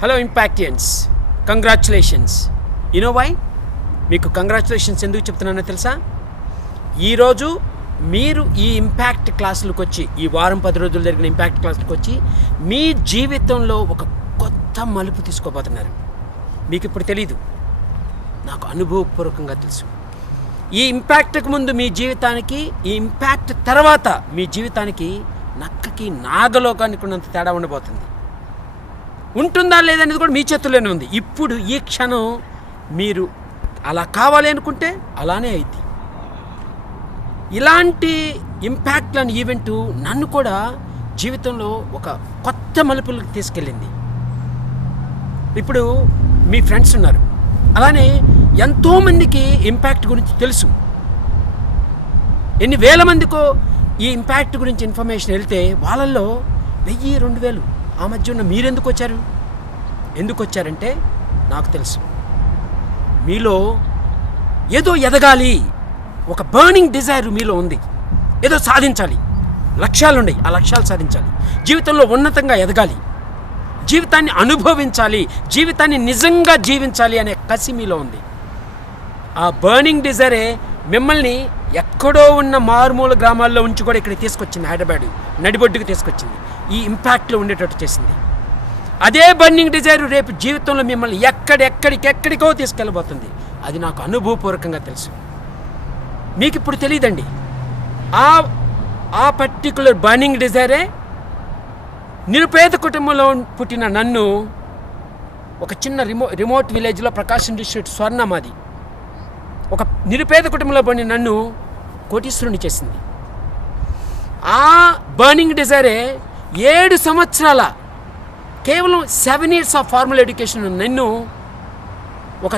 Hello Impactians, congratulations. You know why? మీకు congratulations ఎందుకు చెప్తున్నానో తెలుసా? ఈరోజు మీరు ఈ ఇంపాక్ట్ క్లాసులకు వచ్చి, ఈ వారం 10 రోజులు జరిగిన ఇంపాక్ట్ క్లాసులకు వచ్చి మీ జీవితంలో ఒక కొత్త మలుపు తీసుకోబోతున్నారు. మీకు ఇప్పుడు తెలీదు, నాకు అనుభవపూర్వకంగా తెలుసు. ఈ ఇంపాక్ట్కి ముందు మీ జీవితానికి, ఈ ఇంపాక్ట్ తర్వాత మీ జీవితానికి నక్కకి నాగలోకానికి ఉన్నంత తేడా ఉండబోతుంది. ఉంటుందా లేదనేది కూడా మీ చేతుల్లోనే ఉంది. ఇప్పుడు ఈ క్షణం మీరు అలా కావాలి అనుకుంటే అలానే అయింది. ఇలాంటి ఇంపాక్ట్లను ఈవెంటు నన్ను కూడా జీవితంలో ఒక కొత్త మలుపులకు తీసుకెళ్ళింది. ఇప్పుడు మీ ఫ్రెండ్స్ ఉన్నారు, అలానే ఎంతోమందికి ఇంపాక్ట్ గురించి తెలుసు. ఎన్ని వేల మందికో ఈ ఇంపాక్ట్ గురించి ఇన్ఫర్మేషన్ వెళ్తే వాళ్ళల్లో 1000-2000 ఆ మధ్య ఉన్న మీరెందుకు వచ్చారు? ఎందుకు వచ్చారంటే నాకు తెలుసు, మీలో ఏదో ఎదగాలి, ఒక బర్నింగ్ డిజైర్ మీలో ఉంది. ఏదో సాధించాలి, లక్ష్యాలు ఉన్నాయి, ఆ లక్ష్యాలు సాధించాలి, జీవితంలో ఉన్నతంగా ఎదగాలి, జీవితాన్ని అనుభవించాలి, జీవితాన్ని నిజంగా జీవించాలి అనే కసి మీలో ఉంది. ఆ బర్నింగ్ డిజైరే మిమ్మల్ని ఎక్కడో ఉన్న మారుమూల గ్రామాల్లో ఉంచి కూడా ఇక్కడికి తీసుకొచ్చింది. హైదరాబాద్ నడిబొడ్డుకు తీసుకొచ్చింది, ఈ ఇంపాక్ట్లో ఉండేటట్టు చేసింది. అదే బర్నింగ్ డిజైర్ రేపు జీవితంలో మిమ్మల్ని ఎక్కడికో తీసుకెళ్ళబోతుంది. అది నాకు అనుభవపూర్వకంగా తెలుసు. మీకు ఇప్పుడు తెలియదండి. ఆ పర్టికులర్ బర్నింగ్ డిజైరే నిరుపేద కుటుంబంలో పుట్టిన నన్ను ఒక చిన్న రిమోట్ విలేజ్లో ప్రకాశం డిస్ట్రిక్ట్ స్వర్ణమాది, ఒక నిరుపేద కుటుంబంలో పడిన నన్ను కోటీశ్వరుని చేసింది. ఆ బర్నింగ్ డిజైరే 7 సంవత్సరాల కేవలం 7 years ఆఫ్ ఫార్మల్ ఎడ్యుకేషన్ నన్ను ఒక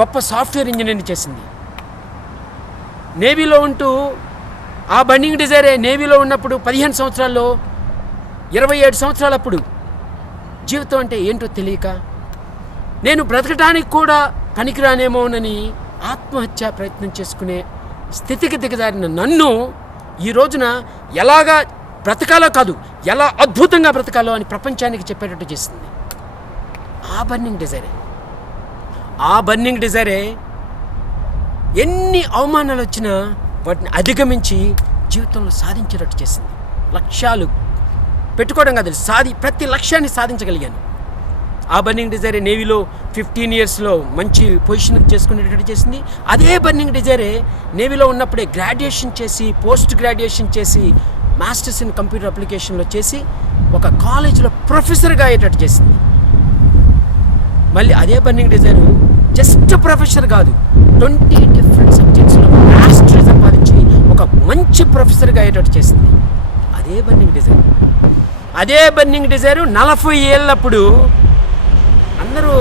గొప్ప సాఫ్ట్వేర్ ఇంజనీర్ని చేసింది. నేవీలో ఉంటూ ఆ బర్నింగ్ డిజైరే నేవీలో ఉన్నప్పుడు 15 సంవత్సరాల్లో 27 సంవత్సరాలప్పుడు జీవితం అంటే ఏంటో తెలియక నేను బ్రతకడానికి కూడా పనికిరానేమోనని ఆత్మహత్య ప్రయత్నం చేసుకునే స్థితికి దిగజారిన నన్ను ఈ రోజున ఎలాగా బ్రతకాలో కాదు, ఎలా అద్భుతంగా బ్రతకాలో అని ప్రపంచానికి చెప్పేటట్టు చేసింది. ఆ బర్నింగ్ డిజైరే ఎన్ని అవమానాలు వచ్చినా వాటిని అధిగమించి జీవితంలో సాధించేటట్టు చేసింది. లక్ష్యాలు పెట్టుకోవడం కాదు, ప్రతి లక్ష్యాన్ని సాధించగలిగాను. ఆ బర్నింగ్ డిజైరే నేవీలో 15 yearsలో మంచి పొజిషన్ చేసుకునేటట్టు చేసింది. అదే బర్నింగ్ డిజైరే నేవీలో ఉన్నప్పుడే గ్రాడ్యుయేషన్ చేసి, పోస్ట్ గ్రాడ్యుయేషన్ చేసి, మాస్టర్స్ ఇన్ కంప్యూటర్ అప్లికేషన్లో చేసి ఒక కాలేజీలో ప్రొఫెసర్గా అయ్యేటట్టు చేసింది. మళ్ళీ అదే బర్నింగ్ డిజైర్ జస్ట్ ప్రొఫెసర్ కాదు, 20 different సబ్జెక్ట్స్లో మాస్టరీ సంపాదించి ఒక మంచి ప్రొఫెసర్గా అయ్యేటట్టు చేసింది. అదే బర్నింగ్ డిజైర్ 40 ఏళ్ళప్పుడు అందరూ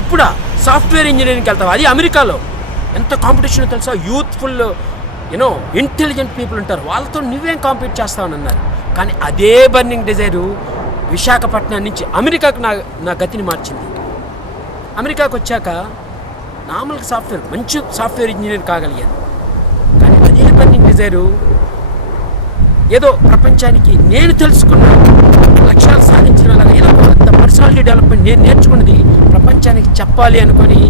ఇప్పుడు సాఫ్ట్వేర్ ఇంజనీరింగ్కి వెళ్తావు, అది అమెరికాలో ఎంత కాంపిటీషన్ తెలుసా. యూత్ఫుల్ ఇంటెలిజెంట్ పీపుల్ ఉంటారు, వాళ్ళతో నువ్వేం కాంపీట్ చేస్తావని అన్నారు. కానీ అదే బర్నింగ్ డిజైరు విశాఖపట్నం నుంచి అమెరికాకు నా గతిని మార్చింది. అమెరికాకు వచ్చాక నార్మల్గా మంచి సాఫ్ట్వేర్ ఇంజనీర్ కాగలిగాను. కానీ అదే బర్నింగ్ డిజైరు ఏదో ప్రపంచానికి నేను తెలుసుకున్న లక్ష్యాలు సాధించడం వల్ల ఏదో కొంత పర్సనాలిటీ డెవలప్మెంట్ నేను నేర్చుకున్నది ప్రపంచానికి చెప్పాలి అనుకొని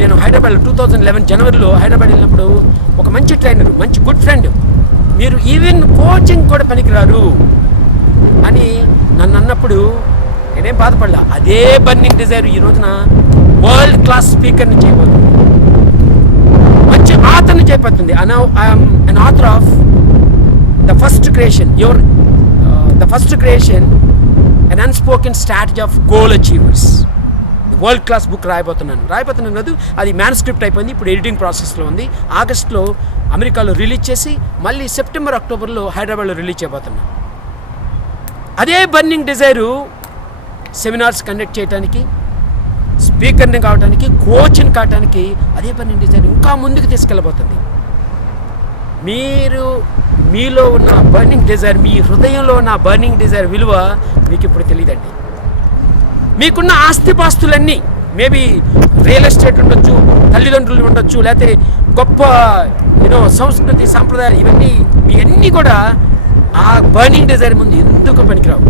నేను హైదరాబాద్లో 2011 జనవరిలో హైదరాబాద్ వెళ్ళినప్పుడు ఒక మంచి ట్రైనర్, మంచి గుడ్ ఫ్రెండ్, మీరు ఈవెన్ కోచింగ్ కూడా పనికిరారు అని నన్ను అన్నప్పుడు నేనేం బాధపడలా. అదే బర్నింగ్ డిజైర్ ఈ రోజున వరల్డ్ క్లాస్ స్పీకర్ని చేయబోతుంది, మంచి ఆథర్ని చేయబోతుంది. an author of the first creation an unspoken strategy of goal achievers, world class book రాయబోతున్నాను కాదు, అది మ్యాన్స్క్రిప్ట్ అయిపోయింది, ఇప్పుడు ఎడిటింగ్ ప్రాసెస్లో ఉంది. ఆగస్టులో అమెరికాలో రిలీజ్ చేసి మళ్ళీ సెప్టెంబర్ అక్టోబర్లో హైదరాబాద్లో రిలీజ్ చేయబోతున్నాను. అదే బర్నింగ్ డిజైరు సెమినార్స్ కండక్ట్ చేయడానికి, స్పీకర్ని కావడానికి, కోచ్ని కావడానికి అదే బర్నింగ్ డిజైర్ ఇంకా ముందుకు తీసుకెళ్ళబోతుంది. మీలో ఉన్న బర్నింగ్ డిజైర్, మీ హృదయంలో ఉన్న బర్నింగ్ డిజైర్ విలువ మీకు ఇప్పుడు తెలియదండి. మీకున్న ఆస్తిపాస్తులన్నీ మేబీ రియల్ ఎస్టేట్ ఉండొచ్చు, తల్లిదండ్రులు ఉండొచ్చు, లేకపోతే గొప్ప సంస్కృతి సాంప్రదాయాలు, ఇవన్నీ కూడా ఆ బర్నింగ్ డిజైర్ ముందు ఎందుకు పనికిరావు.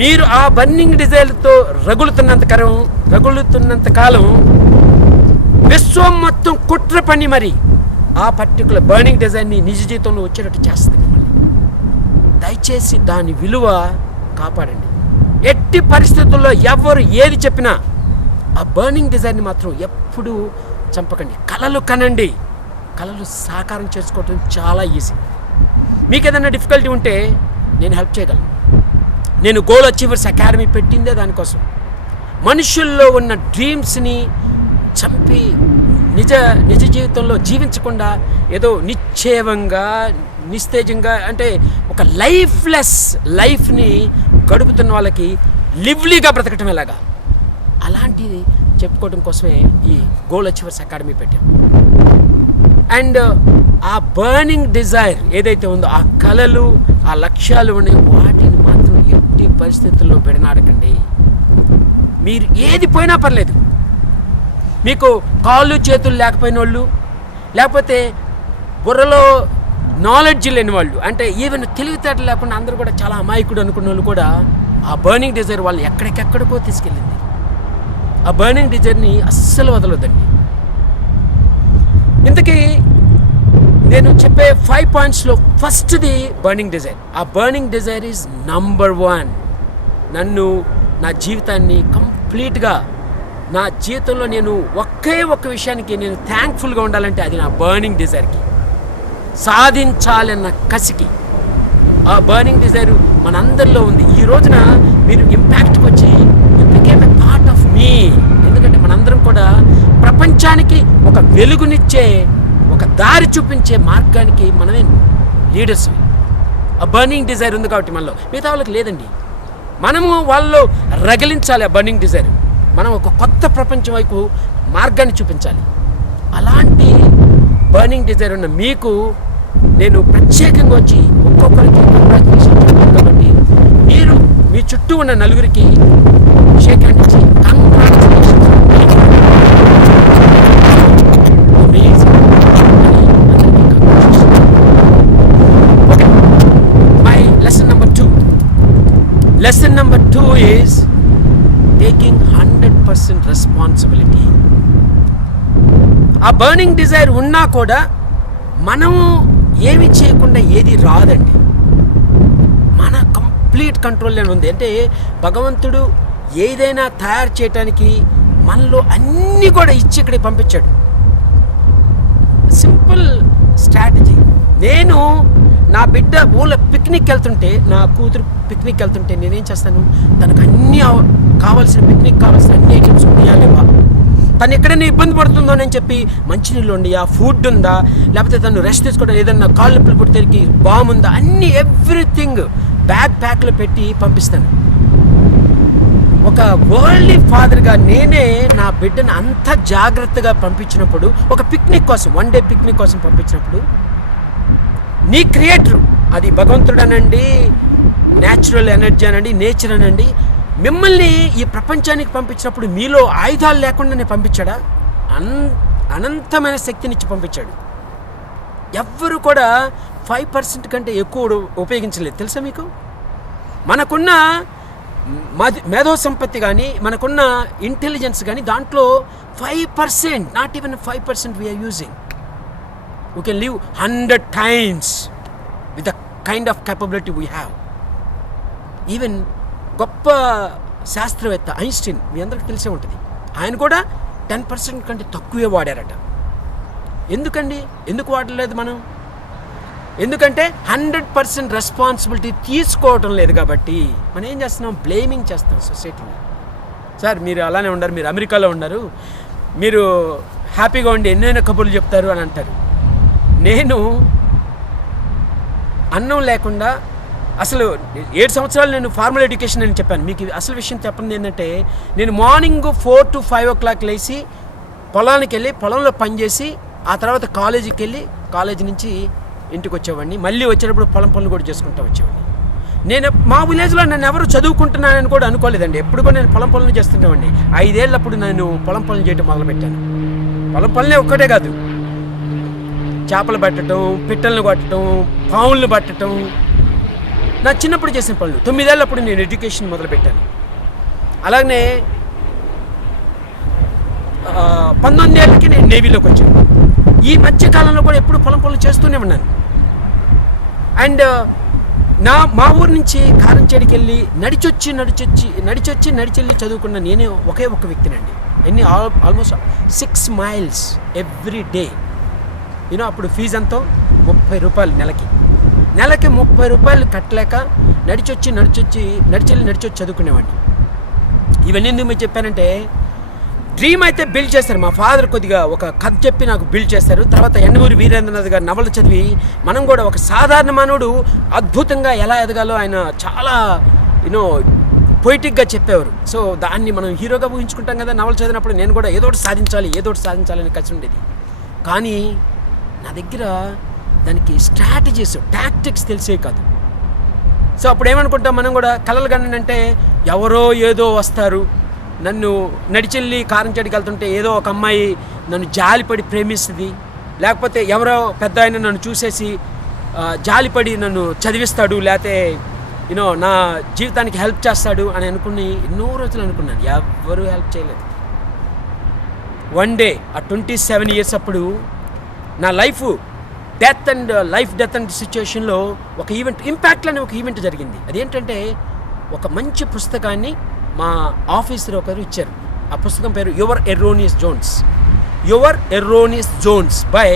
మీరు ఆ బర్నింగ్ డిజైర్తో రగులుతున్నంత కాలం విశ్వం మొత్తం కుట్ర పని మరి ఆ పర్టికులర్ బర్నింగ్ డిజైర్ని నిజ జీవితంలో వచ్చేటట్టు చేస్తుంది మిమ్మల్ని. దయచేసి దాని విలువ కాపాడండి. ఎట్టి పరిస్థితుల్లో ఎవరు ఏది చెప్పినా ఆ బర్నింగ్ డిజైర్ని మాత్రం ఎప్పుడూ చంపకండి. కలలు కనండి. కలలు సాకారం చేసుకోవటం చాలా ఈజీ. మీకు ఏదైనా డిఫికల్టీ ఉంటే నేను హెల్ప్ చేయగలను. నేను గోల్ అచీవర్స్ అకాడమీ పెట్టిందే దానికోసం. మనుషుల్లో ఉన్న డ్రీమ్స్ని చంపి నిజ జీవితంలో జీవించకుండా ఏదో నిశ్చయంగా నిస్తేజంగా అంటే ఒక లైఫ్లెస్ లైఫ్ని గడుపుతున్న వాళ్ళకి లివ్లీగా బ్రతకటం ఎలాగా అలాంటిది చెప్పుకోవడం కోసమే ఈ గోల్ అచీవర్స్ అకాడమీ పెట్టాం. అండ్ ఆ బర్నింగ్ డిజైర్ ఏదైతే ఉందో, ఆ కలలు, ఆ లక్ష్యాలు ఉన్నాయి, వాటిని మాత్రం ఎట్టి పరిస్థితుల్లో విడనాడకండి. మీరు ఏది పోయినా పర్లేదు. మీకు కాళ్ళు చేతులు లేకపోయిన వాళ్ళు, లేకపోతే బుర్రలో నాలెడ్జ్ లేని వాళ్ళు, అంటే ఈవెన్ తెలివితేటలు లేకుండా అందరూ కూడా చాలా అమాయకుడు అనుకున్న వాళ్ళు కూడా ఆ బర్నింగ్ డిజైర్ వాళ్ళు ఎక్కడికెక్కడికో తీసుకెళ్ళింది. ఆ బర్నింగ్ డిజైర్ని అస్సలు వదలొద్దండి. ఇంతకీ నేను చెప్పే 5 పాయింట్స్లో ఫస్ట్ది బర్నింగ్ డిజైర్. ఆ బర్నింగ్ డిజైర్ ఈజ్ నంబర్ 1. నన్ను, నా జీవితాన్ని కంప్లీట్గా, నా జీవితంలో నేను ఒకే ఒక్క విషయానికి నేను థ్యాంక్ఫుల్గా ఉండాలంటే అది నా బర్నింగ్ డిజైర్కి, సాధించాలన్న కసికి. ఆ బర్నింగ్ డిజైర్ మనందరిలో ఉంది. ఈ రోజున మీరు ఇంపాక్ట్కి వచ్చి you became a part of me. ఎందుకంటే మనందరం కూడా ప్రపంచానికి ఒక వెలుగునిచ్చే, ఒక దారి చూపించే మార్గానికి మనమే లీడర్స్. ఆ బర్నింగ్ డిజైర్ ఉంది కాబట్టి మనలో, మిగతా వాళ్ళకి లేదండి. మనము వాళ్ళలో రగిలించాలి ఆ బర్నింగ్ డిజైర్. మనం ఒక కొత్త ప్రపంచం వైపు మార్గాన్ని చూపించాలి. అలాంటి బర్నింగ్ డిజైర్ ఉన్న మీకు నేను ప్రత్యేకంగా వచ్చి ఒక్కొక్కరికి కంగ్రాచులేషన్ చెప్తాను. కాబట్టి మీరు మీ చుట్టూ ఉన్న నలుగురికి షేక్ హ్యాండ్ ఇచ్చి కంగ్రాచులేషన్స్, అమేజింగ్ అని అందరికీ congratulation. Okay, my lesson number 2 is taking 100% responsibility. ఆ బర్నింగ్ డిజైర్ ఉన్నా కూడా మనము ఏమి చేయకుండా ఏది రాదండి. మన కంప్లీట్ కంట్రోల్లోనే ఉంది. అంటే భగవంతుడు ఏదైనా తయారు చేయటానికి మనలో అన్నీ కూడా ఇచ్చి ఇక్కడికి పంపించాడు. Simple strategy. నేను నా బిడ్డ ఊళ్ళో పిక్నిక్ వెళ్తుంటే, నా కూతురు పిక్నిక్ వెళ్తుంటే నేనేం చేస్తాను, తనకు అన్నీ కావాల్సిన పిక్నిక్ కావాల్సిన అన్ని ఐటమ్స్ ఉన్నాయా లేవా, తను ఎక్కడైనా ఇబ్బంది పడుతుందో అని చెప్పి మంచినీళ్ళు ఉన్నాయా, ఫుడ్ ఉందా, లేకపోతే తను రెస్ట్ తీసుకోవడం, ఏదన్నా కాళ్ళు నొప్పులు పుడితే బాగుందా, అన్నీ ఎవ్రీథింగ్ బ్యాగ్ ప్యాక్లో పెట్టి పంపిస్తాను. ఒక వరల్డ్లీ ఫాదర్గా నేనే నా బిడ్డను అంత జాగ్రత్తగా పంపించినప్పుడు, ఒక పిక్నిక్ కోసం, 1 డే పిక్నిక్ కోసం పంపించినప్పుడు, నీ క్రియేటరు, అది భగవంతుడు అనండి, న్యాచురల్ ఎనర్జీ అనండి, నేచర్ అనండి, మిమ్మల్ని ఈ ప్రపంచానికి పంపించినప్పుడు మీలో ఆయుధాలు లేకుండానే పంపించాడా? అనంతమైన శక్తినిచ్చి పంపించాడు. ఎవ్వరు కూడా 5% కంటే ఎక్కువ ఉపయోగించలేదు. తెలుసా మీకు? మనకున్న మేధో సంపత్తి కానీ, మనకున్న ఇంటెలిజెన్స్ కానీ, దాంట్లో 5%, not even 5% we are using. We can live 100 times with the kind of capability we have. Even గొప్ప శాస్త్రవేత్త ఐన్స్టీన్, మీ అందరికీ తెలిసే ఉంటుంది, ఆయన కూడా 10% కంటే తక్కువే వాడారట. ఎందుకండి? ఎందుకు వాడలేదు మనం? ఎందుకంటే 100% రెస్పాన్సిబిలిటీ తీసుకోవటం లేదు కాబట్టి. మనం ఏం చేస్తున్నాం? బ్లేమింగ్ చేస్తాం సొసైటీని. సార్ మీరు అలానే ఉన్నారు, మీరు అమెరికాలో ఉన్నారు, మీరు హ్యాపీగా ఉండి ఎన్నైనా కబుర్లు చెప్తారు అని అంటారు. నేను అన్నం లేకుండా అసలు 7 సంవత్సరాలు నేను ఫార్మల్ ఎడ్యుకేషన్ అని చెప్పాను. మీకు అసలు విషయం చెప్పండి ఏంటంటే, నేను మార్నింగ్ 4 to 5 o'clock లేచి పొలానికి వెళ్ళి పొలంలో పనిచేసి, ఆ తర్వాత కాలేజీకి వెళ్ళి కాలేజీ నుంచి ఇంటికి వచ్చేవాడిని. మళ్ళీ వచ్చేటప్పుడు పొలం పనులు కూడా చేసుకుంటూ వచ్చేవాడిని. నేను మా విలేజ్లో నన్ను ఎవరు చదువుకుంటున్నానని కూడా అనుకోలేదండి. ఎప్పుడు కూడా నేను పొలం పనులు చేస్తుండేవాడిని. 5 ఏళ్ళప్పుడు నేను పొలం పనులు చేయడం మొదలుపెట్టాను. పొలం పనులే ఒక్కటే కాదు, చేపలు పట్టడం, పిట్టలను కొట్టడం, పాములను పట్టడం, నా చిన్నప్పుడు చేసిన పనులు. 9 ఏళ్ళప్పుడు నేను ఎడ్యుకేషన్ మొదలుపెట్టాను. అలాగనే 19 ఏళ్ళకి నేను నేవీలోకి వచ్చాను. ఈ మధ్య కాలంలో కూడా ఎప్పుడు పొలం పనులు చేస్తూనే ఉన్నాను. అండ్ మా ఊరు నుంచి కారంచేడికి వెళ్ళి నడిచెళ్ళి చదువుకున్న నేనే ఒకే ఒక్క వ్యక్తినండి. Almost 6 miles every day. అప్పుడు ఫీజు ఎంతో 30 రూపాయలు నెలకి 30 రూపాయలు కట్టలేక నడిచొచ్చి చదువుకునేవాడిని. ఇవన్నీ ఎందుకు మీరు చెప్పానంటే, డ్రీమ్ అయితే బిల్డ్ చేస్తారు. మా ఫాదర్ కొద్దిగా ఒక కథ చెప్పి నాకు బిల్డ్ చేస్తారు. తర్వాత యండమూరి వీరేంద్రనాథ్ గారి నవలు చదివి మనం కూడా ఒక సాధారణ మానవుడు అద్భుతంగా ఎలా ఎదగాలో ఆయన చాలా పొయిటిక్గా చెప్పేవారు. సో దాన్ని మనం హీరోగా ఊహించుకుంటాం కదా. నవలు చదివినప్పుడు నేను కూడా ఏదో ఒకటి సాధించాలని కలిసి ఉండేది. కానీ నా దగ్గర దానికి స్ట్రాటజీస్, టాక్టిక్స్ తెలిసే కాదు. సో అప్పుడు ఏమనుకుంటాం మనం కూడా, కలలు కనంటే ఎవరో ఏదో వస్తారు, నన్ను నడిచెళ్ళి కారంచేడికి వెళ్తుంటే ఏదో ఒక అమ్మాయి నన్ను జాలిపడి ప్రేమిస్తుంది, లేకపోతే ఎవరో పెద్ద ఆయన నన్ను చూసేసి జాలిపడి నన్ను చదివిస్తాడు, లేకపోతే నా జీవితానికి హెల్ప్ చేస్తాడు అని అనుకుని ఎన్నో రోజులు అనుకున్నాను. ఎవరు హెల్ప్ చేయలేదు. వన్ డే ఆ 27 years అప్పుడు నా డెత్ అండ్ సిచ్యువేషన్లో ఒక ఈవెంట్, ఇంపాక్ట్లోనే ఒక ఈవెంట్ జరిగింది. అదేంటంటే, ఒక మంచి పుస్తకాన్ని మా ఆఫీసర్ ఒకరు ఇచ్చారు. ఆ పుస్తకం పేరు your erroneous zones by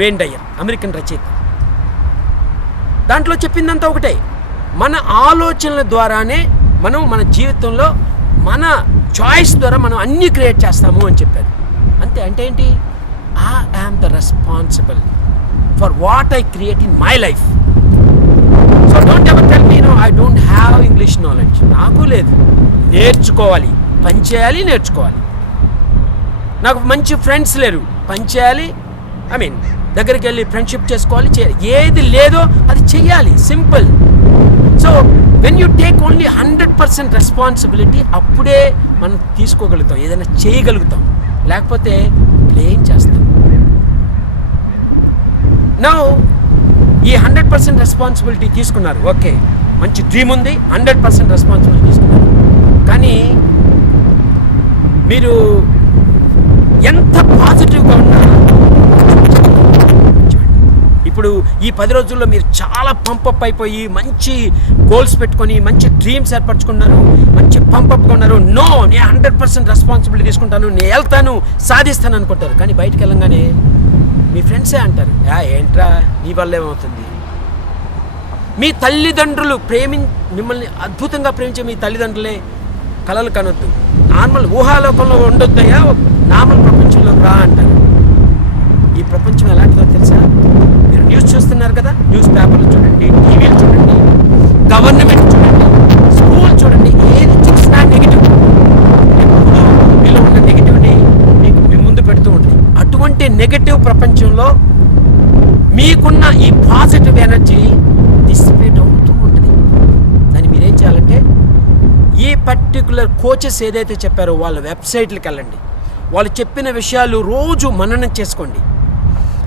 Wayne Dyer, American రచయిత. దాంట్లో చెప్పిందంతా ఒకటే, మన ఆలోచనల ద్వారానే మనం మన జీవితంలో మన చాయిస్ ద్వారా మనం అన్నీ క్రియేట్ చేస్తాము అని చెప్పారు. అంటే ఏంటి? I am the responsible for what I create in my life. So don't ever tell me, I don't have English knowledge. నాకు లేదు. నేర్చుకోవాలి, నేర్చుకోవాలి. నాకు మంచి ఫ్రెండ్స్ లేరు, పనిచేయాలి. దగ్గరికి వెళ్ళి ఫ్రెండ్షిప్ చేసుకోవాలి. ఏది లేదో అది చెయ్యాలి, simple. So when you take only 100% responsibility, అప్పుడే మనం తీసుకోగలుగుతాం, ఏదైనా చేయగలుగుతాం. లేకపోతే బ్లేమ్ చేస్తాం. నౌ ఈ 100% రెస్పాన్సిబిలిటీ తీసుకున్నారు, ఓకే, మంచి డ్రీమ్ ఉంది, 100% రెస్పాన్సిబిలిటీ తీసుకున్నారు. కానీ మీరు ఎంత పాజిటివ్గా ఉన్నా, ఇప్పుడు ఈ 10 రోజుల్లో మీరు చాలా పంపప్ అయిపోయి మంచి గోల్స్ పెట్టుకొని మంచి డ్రీమ్స్ ఏర్పరచుకున్నారు, మంచి పంపప్గా ఉన్నారు. నేను 100% రెస్పాన్సిబిలిటీ తీసుకుంటాను, నేను వెళ్తాను, సాధిస్తాను అనుకుంటారు. కానీ బయటకు వెళ్ళంగానే మీ ఫ్రెండ్సే అంటారు, ఏంట్రా నీ వల్ల ఏమవుతుంది. మీ తల్లిదండ్రులు మిమ్మల్ని అద్భుతంగా ప్రేమించే మీ తల్లిదండ్రులే కలలు కనొద్దు, నార్మల్ ఊహాలోకంలో ఉండొద్దయ్యా, నార్మల్ ప్రపంచంలోకి రా అంటారు. ఈ ప్రపంచం ఎలాంటిదో తెలుసా? మీరు న్యూస్ చూస్తున్నారు కదా, న్యూస్ పేపర్లు చూడండి, టీవీలు చూడండి, గవర్నమెంట్ చూడండి, స్కూల్ చూడండి, ఏది చూసినా నెగిటివ్. ఎప్పుడు మీలో ఉన్న నెగిటివ్ని మీ ముందు పెడుతూ ఉంటుంది. అటువంటి నెగిటివ్ ప్రపంచంలో మీకున్న ఈ పాజిటివ్ ఎనర్జీ డిసిపేట్ అవుతూ ఉంటుంది. దాన్ని మీరేం చేయాలంటే, ఈ పర్టికులర్ కోచెస్ ఏదైతే చెప్పారో వాళ్ళ వెబ్సైట్లకు వెళ్ళండి, వాళ్ళు చెప్పిన విషయాలు రోజు మననం చేసుకోండి.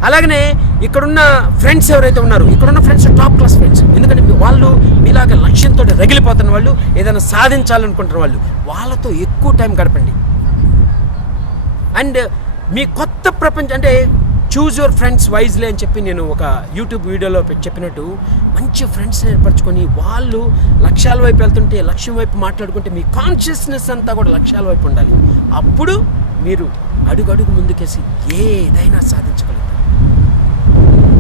అలాగనే ఇక్కడున్న ఫ్రెండ్స్ ఎవరైతే ఉన్నారో, ఇక్కడున్న ఫ్రెండ్స్ టాప్ క్లాస్ ఫ్రెండ్స్. ఎందుకంటే వాళ్ళు మీలాగా లక్ష్యంతో రగిలిపోతున్న వాళ్ళు, ఏదైనా సాధించాలనుకుంటున్న వాళ్ళు, వాళ్ళతో ఎక్కువ టైం గడపండి. అండ్ మీ కొత్త ప్రపంచం అంటే చూజ్ యువర్ ఫ్రెండ్స్ వైజ్లీ అని చెప్పి నేను ఒక యూట్యూబ్ వీడియోలో చెప్పినట్టు, మంచి ఫ్రెండ్స్ని ఏర్పరచుకొని వాళ్ళు లక్ష్యాల వైపు వెళ్తుంటే, లక్ష్యం వైపు మాట్లాడుకుంటే, మీ కాన్షియస్నెస్ అంతా కూడా లక్ష్యాల వైపు ఉండాలి. అప్పుడు మీరు అడుగు ముందుకేసి ఏదైనా సాధించగలుగుతారు.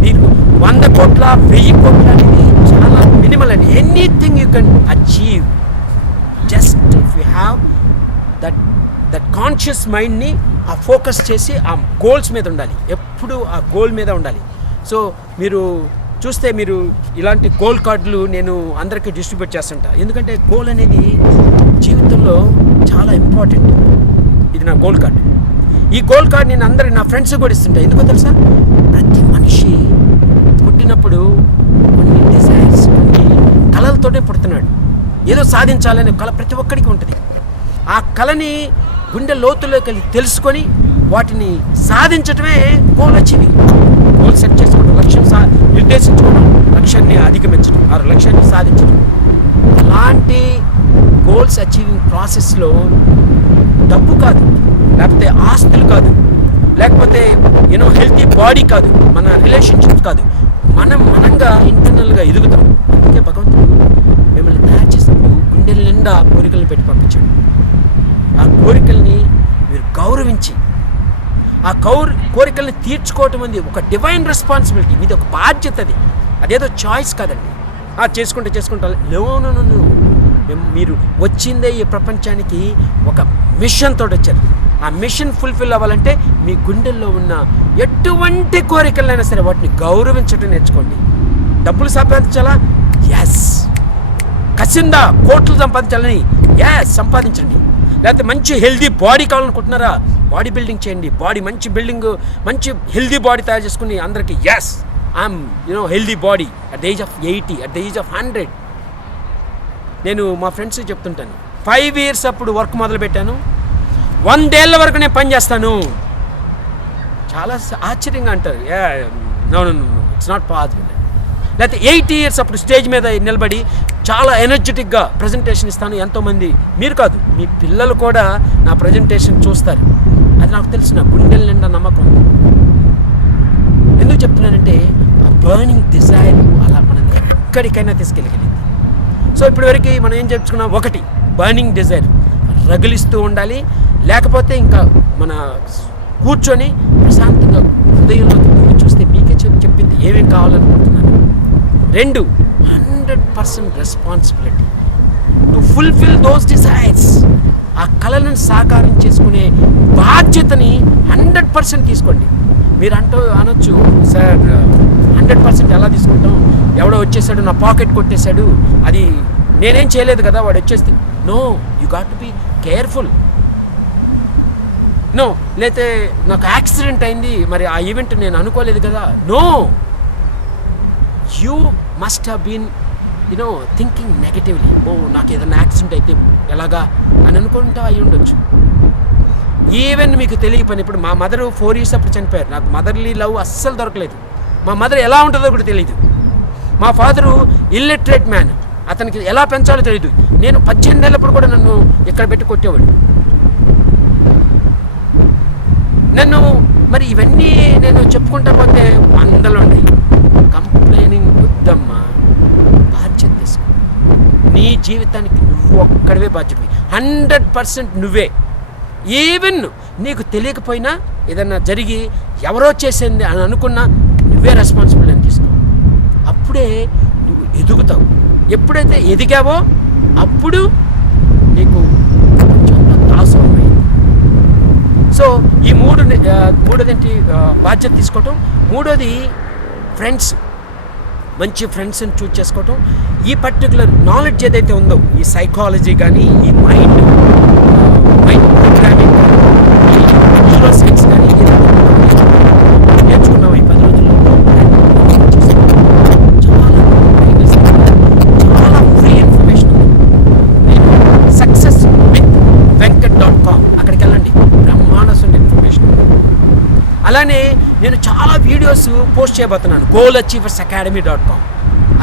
మీరు 100 కోట్ల 1000 కోట్ల అనేది చాలా మినిమల్ అండి. Anything you can achieve just if you have that conscious మైండ్ని ఆ ఫోకస్ చేసి ఆ గోల్స్ మీద ఉండాలి, ఎప్పుడు ఆ గోల్ మీద ఉండాలి. సో మీరు చూస్తే, మీరు ఇలాంటి గోల్ కార్డులు నేను అందరికీ డిస్ట్రిబ్యూట్ చేస్తుంటా. ఎందుకంటే గోల్ అనేది జీవితంలో చాలా ఇంపార్టెంట్. ఇది నా గోల్ కార్డు. ఈ గోల్ కార్డు నేను నా ఫ్రెండ్స్ కూడా ఇస్తుంటా. ఎందుకో తెలుసా? ప్రతి మనిషి పుట్టినప్పుడు కొన్ని డిజైర్స్, కొన్ని కళలతోనే పుడుతున్నాడు. ఏదో సాధించాలనే కళ ప్రతి ఒక్కడికి ఉంటుంది. ఆ కళని గుండె లోతులోకి వెళ్ళి తెలుసుకొని వాటిని సాధించటమే గోల్ అచీవింగ్. గోల్ సెట్ చేసుకోవడం, లక్ష్యం నిర్దేశించుకోవడం, లక్ష్యాన్ని అధిగమించడం, ఆ లక్ష్యాన్ని సాధించడం. అలాంటి గోల్స్ అచీవింగ్ ప్రాసెస్లో డబ్బు కాదు, లేకపోతే ఆస్తులు కాదు, లేకపోతే హెల్తీ బాడీ కాదు, మన రిలేషన్షిప్స్ కాదు, మనంగా ఇంటర్నల్గా ఎదుగుతాం. అందుకే భగవంతుడు మిమ్మల్ని తయారు చేసినప్పుడు గుండెల నిండా కోరికలను పెట్టి పంపించాడు. ఆ కోరికల్ని మీరు గౌరవించి ఆ కోరికల్ని తీర్చుకోవటం అనేది ఒక డివైన్ రెస్పాన్సిబిలిటీ, మీది ఒక బాధ్యత. అదేదో చాయిస్ కాదండి. చేసుకుంటా మీరు వచ్చిందే ఈ ప్రపంచానికి ఒక మిషన్ తోటి వచ్చారు. ఆ మిషన్ ఫుల్ఫిల్ అవ్వాలంటే మీ గుండెల్లో ఉన్న ఎటువంటి కోరికలైనా సరే వాటిని గౌరవించడం నేర్చుకోండి. డబ్బులు సంపాదించాలా? ఎస్. కసిందా కోట్లు సంపాదించాలని? ఎస్, సంపాదించండి. లేకపోతే మంచి హెల్దీ బాడీ కావాలనుకుంటున్నారా? బాడీ బిల్డింగ్ చేయండి. మంచి బిల్డింగ్, మంచి హెల్దీ బాడీ తయారు చేసుకుని అందరికీ yes I'm healthy body at the age of 80, at the age of 100. నేను మా ఫ్రెండ్స్కి చెప్తుంటాను, 5 years అప్పుడు వర్క్ మొదలుపెట్టాను, 100 ఏళ్ళ వరకు నేను పని చేస్తాను. చాలా ఆశ్చర్యంగా అంటారు, నో ఇట్స్ నాట్ పాసిబుల్. లేకపోతే 80 years అప్పుడు స్టేజ్ మీద నిలబడి చాలా ఎనర్జెటిక్గా ప్రజెంటేషన్ ఇస్తాను. ఎంతోమంది, మీరు కాదు మీ పిల్లలు కూడా నా ప్రజెంటేషన్ చూస్తారు. అది నాకు తెలుసు, నా గుండెల నిండా నమ్మకం ఉంది. ఎందుకు చెప్తున్నానంటే ఆ బర్నింగ్ డిజైర్ అలా మనం ఎక్కడికైనా తీసుకెళ్ళగలిగింది. సో ఇప్పటివరకు మనం ఏం చెప్పుకున్నాం? ఒకటి, బర్నింగ్ డిజైర్ రగిలిస్తూ ఉండాలి, లేకపోతే ఇంకా మన కూర్చొని ప్రశాంతంగా హృదయంలోకి చూస్తే మీకే చెప్పింది ఏమేమి కావాలనుకుంటున్నాను. 2, 100% responsibility to fulfil those desires. ఆ కళలను సాకారం చేసుకునే బాధ్యతని 100% తీసుకోండి. మీరు అనొచ్చు, సార్ 100% ఎలా తీసుకుంటాం? ఎవడో వచ్చేసాడు, నా పాకెట్ కొట్టేశాడు, అది నేనేం చేయలేదు కదా, వాడు వచ్చేస్తే. No, you got to be careful. No, లేతే నాకు యాక్సిడెంట్ అయింది, మరి ఆ ఈవెంట్ నేను అనుకోలేదు కదా. No, you must have been thinking negatively. నాకు ఏదైనా యాక్సిడెంట్ అయితే ఎలాగా అని అనుకుంటా అయి ఉండొచ్చు. ఈవెన్ మీకు తెలియపని, ఇప్పుడు మా మదర్ 4 years అప్పుడు చనిపోయారు. నాకు మదర్లీ లవ్ అస్సలు దొరకలేదు. మా మదర్ ఎలా ఉంటుందో కూడా తెలియదు. మా ఫాదరు ఇల్లిటరేట్ మ్యాన్, అతనికి ఎలా పెంచాలో తెలియదు. నేను 18 ఏళ్ళప్పుడు కూడా నన్ను ఇక్కడ పెట్టి కొట్టేవాడు. నన్ను మరి ఇవన్నీ నేను చెప్పుకుంటా పోతే వందలు ఉన్నాయి. కంప్లైనింగ్ వద్దమ్మా, బాధ్యత తీసుకో. నీ జీవితానికి నువ్వు ఒక్కడివే బాధ్యత, 100% నువ్వే. ఈవెన్ నీకు తెలియకపోయినా ఏదన్నా జరిగి ఎవరో చేసింది అని అనుకున్నా నువ్వే రెస్పాన్సిబిలిటీ అని తీసుకో. అప్పుడే నువ్వు ఎదుగుతావు. ఎప్పుడైతే ఎదిగావో అప్పుడు నీకు దాసోహమైంది. సో ఈ మూడోదేంటి? బాధ్యత తీసుకోవటం. మూడోది ఫ్రెండ్స్, మంచి ఫ్రెండ్స్ని చూజ్ చేసుకోవటం. ఈ పర్టికులర్ నాలెడ్జ్ ఏదైతే ఉందో, ఈ సైకాలజీ కానీ, ఈ మైండ్ ప్రోగ్రామింగ్, ఈ న్యూరో సైన్స్ కానీ నేర్చుకున్నాం ఈ 10 రోజుల్లో. చాలా ఫ్రీ ఇన్ఫర్మేషన్ ఉంది. నేను successwithvenkat.com అక్కడికి వెళ్ళండి, బ్రహ్మాండమైన ఇన్ఫర్మేషన్ ఉంది. అలానే నేను చాలా వీడియోస్ పోస్ట్ చేయబోతున్నాను, goalachievers.academy.com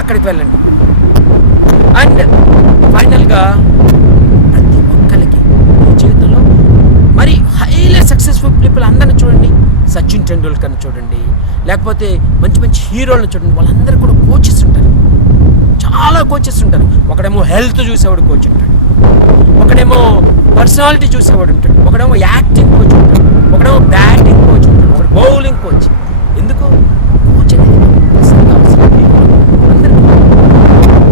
అక్కడికి వెళ్ళండి. అండ్ ఫైనల్గా ప్రతి ఒక్కరికి మీ జీవితంలో మరి హైలీ సక్సెస్ఫుల్ పీపుల్ అందరిని చూడండి. సచిన్ టెండూల్కర్ని చూడండి, లేకపోతే మంచి మంచి హీరోలను చూడండి. వాళ్ళందరూ కూడా కోచెస్ ఉంటారు, చాలా కోచెస్ ఉంటారు. ఒకడేమో హెల్త్ చూసేవాడు కోచ్ ఉంటాడు, ఒకడేమో పర్సనాలిటీ చూసేవాడు ఉంటాడు, ఒకడేమో యాక్టింగ్ కోచ్ ఉంటాడు, ఒకడేమో బ్యాటింగ్ కోచ్ ఉంటాడు, ఒకడు బౌలింగ్ కోచ్. ఎందుకు కోచ్ అనేది అందరికీ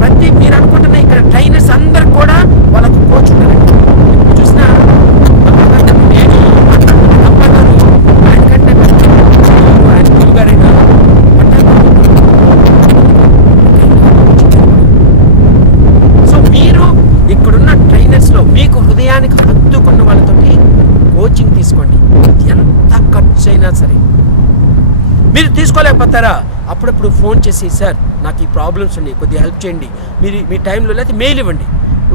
ప్రతి మీరు అనుకుంటున్న ఇక్కడ ట్రైనర్స్ అందరు కూడా వాళ్ళకు కోచ్ ఉన్నారండి. ఇప్పుడు చూసినా నేను అమ్మగారు ఆయనకంటే ఆయన గురుగారైనా సో మీరు ఇక్కడున్న ట్రైనర్స్లో మీకు హృదయానికి హత్తుకున్న వాళ్ళతోటి కోచింగ్ తీసుకోండి. ఎంత ఖర్చు అయినా సరే. మీరు తీసుకోలేకపోతారా? అప్పుడప్పుడు ఫోన్ చేసి, సార్ నాకు ఈ ప్రాబ్లమ్స్ ఉన్నాయి, కొద్దిగా హెల్ప్ చేయండి, మీరు మీ టైంలో లేకపోతే మెయిల్ ఇవ్వండి.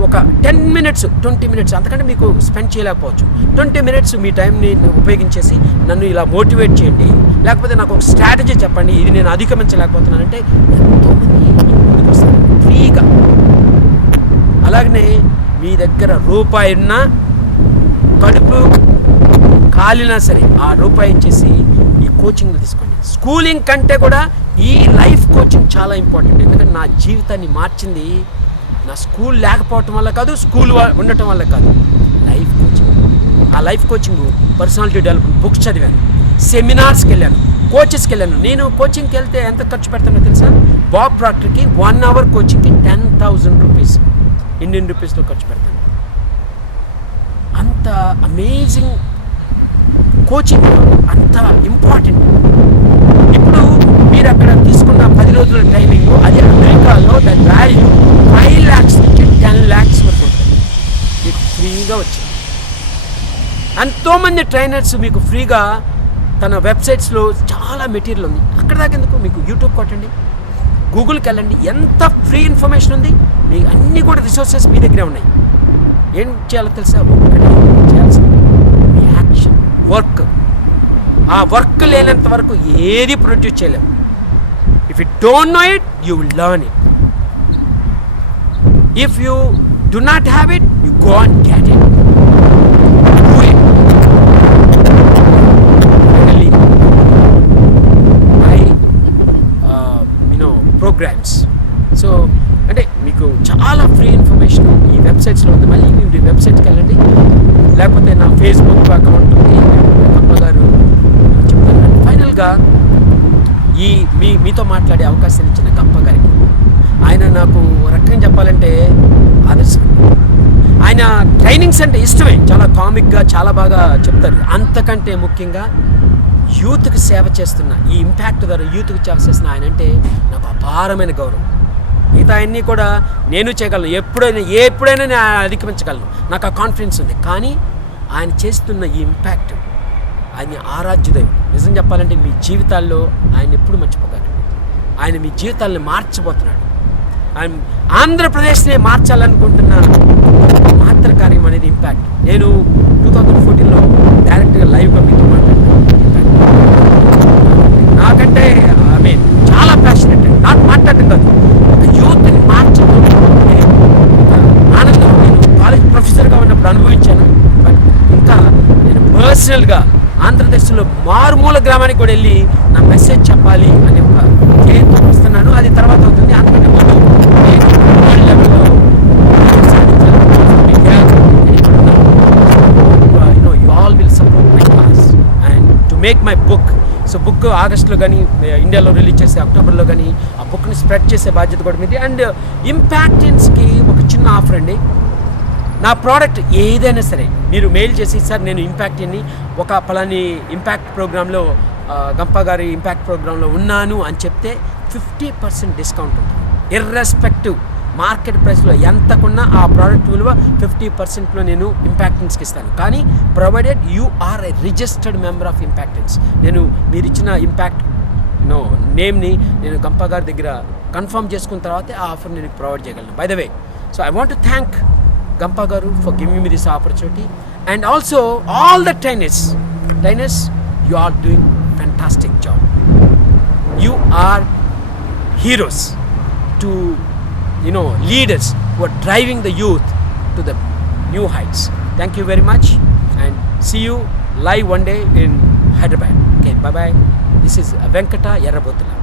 ఒక 10 minutes 20 minutes అంతకంటే మీకు స్పెండ్ చేయలేకపోవచ్చు. 20 minutes మీ టైంని ఉపయోగించేసి నన్ను ఇలా మోటివేట్ చేయండి, లేకపోతే నాకు ఒక స్ట్రాటజీ చెప్పండి, ఇది నేను అధిగమించలేకపోతున్నానంటే ఎంతోమంది ముందుకు వస్తారు ఫ్రీగా. అలాగనే మీ దగ్గర రూపాయి ఉన్నా, కడుపు కాలినా సరే ఆ రూపాయి ఇచ్చేసి ఈ కోచింగ్లు తీసుకోండి. స్కూలింగ్ కంటే కూడా ఈ లైఫ్ కోచింగ్ చాలా ఇంపార్టెంట్. ఎందుకంటే నా జీవితాన్ని మార్చింది నా స్కూల్ లేకపోవటం వల్ల కాదు, స్కూల్ ఉండటం వల్ల కాదు, లైఫ్ కోచింగ్. ఆ life coaching personality development books చదివాను, సెమినార్స్కి వెళ్ళాను, కోచెస్కి వెళ్ళాను. నేను కోచింగ్కి వెళ్తే ఎంత ఖర్చు పెడతానో తెలుసా? బాబ్ ప్రాక్టర్కి 1 hour కోచింగ్కి 10,000 rupees ఇండియన్ రూపీస్లో ఖర్చు పెడతాను. అంత అమేజింగ్ కోచింగ్, అంత ఇంపార్టెంట్. ఇప్పుడు మీరు అక్కడ తీసుకున్న 10 రోజుల ట్రైనింగ్, అది అమెరికాలో దాని వాల్యూ 5 lakhs నుంచి 10 lakhs వరకు ఉంటుంది. మీకు ఫ్రీగా వచ్చింది. ఎంతోమంది ట్రైనర్స్ మీకు ఫ్రీగా తన వెబ్సైట్స్లో చాలా మెటీరియల్ ఉంది. అక్కడ దాకా ఎందుకు, మీకు యూట్యూబ్ కొట్టండి, గూగుల్కి వెళ్ళండి, ఎంత ఫ్రీ ఇన్ఫర్మేషన్ ఉంది. మీకు అన్నీ కూడా రిసోర్సెస్ మీ దగ్గరే ఉన్నాయి. ఏం చేయాలో తెలుసా? ఒక్కటే చేయాల్సింది మీ యాక్షన్, వర్క్. ఆ వర్క్ లేనంత వరకు ఏది ప్రొడ్యూస్ చేయలేము. If you don't know it, you will learn it. If you do not have it, you go and get it. Do it. Programmes. So అంటే మీకు చాలా ఫ్రీ ఇన్ఫర్మేషన్ ఈ వెబ్సైట్స్లో ఉంది. మళ్ళీ మీరు వెబ్సైట్కి వెళ్ళండి, లేకపోతే నా ఫేస్బుక్ అకౌంట్ ఉంది, గంప గారు చెప్తాను. ఫైనల్గా ఈ మీతో మాట్లాడే అవకాశం ఇచ్చిన గంప గారికి, ఆయన నాకు రకంగా చెప్పాలంటే ఆదర్శం. ఆయన ట్రైనింగ్స్ అంటే ఇష్టమే, చాలా కామిక్గా చాలా బాగా చెప్తారు. అంతకంటే ముఖ్యంగా యూత్కి సేవ చేస్తున్న, ఈ ఇంపాక్ట్ ద్వారా యూత్కి సేవ చేస్తున్న ఆయన అంటే నాకు అపారమైన గౌరవం. మిగతా అన్నీ కూడా నేను చేయగలను, ఎప్పుడైనా నేను అధిగమించగలను, నాకు ఆ కాన్ఫిడెన్స్ ఉంది. కానీ ఆయన చేస్తున్న ఈ ఇంపాక్ట్, ఆయన ఆరాధ్యుదయం. నిజం చెప్పాలంటే మీ జీవితాల్లో ఆయన ఎప్పుడు మర్చిపోకండి. ఆయన మీ జీవితాలను మార్చబోతున్నాడు. ఆయన ఆంధ్రప్రదేశ్నే మార్చాలనుకుంటున్న మాత్ర కార్యం అనేది ఇంపాక్ట్. నేను 2014లో డైరెక్ట్గా లైవ్గా మీతో మాట్లాడతాను. నాకంటే చాలా ప్యాషనెట్, నాకు మాట్లాడటం కాదు, ఒక యూత్ని మార్చడం ఆనందం నేను కాలేజ్ ప్రొఫెసర్గా ఉన్నప్పుడు అనుభవించాను. బట్ ఇంకా నేను పర్సనల్గా ఆంధ్రప్రదేశ్లో మారుమూల గ్రామానికి కూడా వెళ్ళి నా మెసేజ్ చెప్పాలి అనే ఒక ధ్యేయంతో వస్తున్నాను. అది తర్వాత అవుతుంది. అందుకంటే ముందు నేను లెవెల్లో you all will support my class and to make my book. So book ఆగస్టులో కానీ ఇండియాలో రిలీజ్ చేసే అక్టోబర్లో కానీ ఆ బుక్ని స్ప్రెడ్ చేసే బాధ్యత కూడా మీది. అండ్ ఇంపాక్టెన్స్కి ఒక చిన్న ఆఫర్ అండి. నా ప్రోడక్ట్ ఏదైనా సరే మీరు మెయిల్ చేసి, సార్ నేను ఇంపాక్ట్ని ఒక పలాని ఇంపాక్ట్ ప్రోగ్రాంలో, గంప గారి ఇంపాక్ట్ ప్రోగ్రాంలో ఉన్నాను అని చెప్తే 50% డిస్కౌంట్ ఉంటుంది. ఇర్రెస్పెక్టివ్ మార్కెట్ ప్రైస్లో ఎంతకున్నా ఆ ప్రోడక్ట్ విలువ 50%లో నేను ఇంపాక్టెన్స్కి ఇస్తాను. కానీ provided you are a registered member of Impactians. నేను మీరు ఇచ్చిన ఇంపాక్ట్ నేమ్ని నేను గంప గారి దగ్గర కన్ఫర్మ్ చేసుకున్న తర్వాతే ఆ ఆఫర్ నేను ప్రొవైడ్ చేయగలను. By the way, so I want to thank Gampa garu for giving me this opportunity and also all the trainers, you are doing fantastic job. You are heroes to leaders who are driving the youth to the new heights. Thank you very much and see you live one day in Hyderabad. Okay, bye bye. This is Venkata Yerrabotula.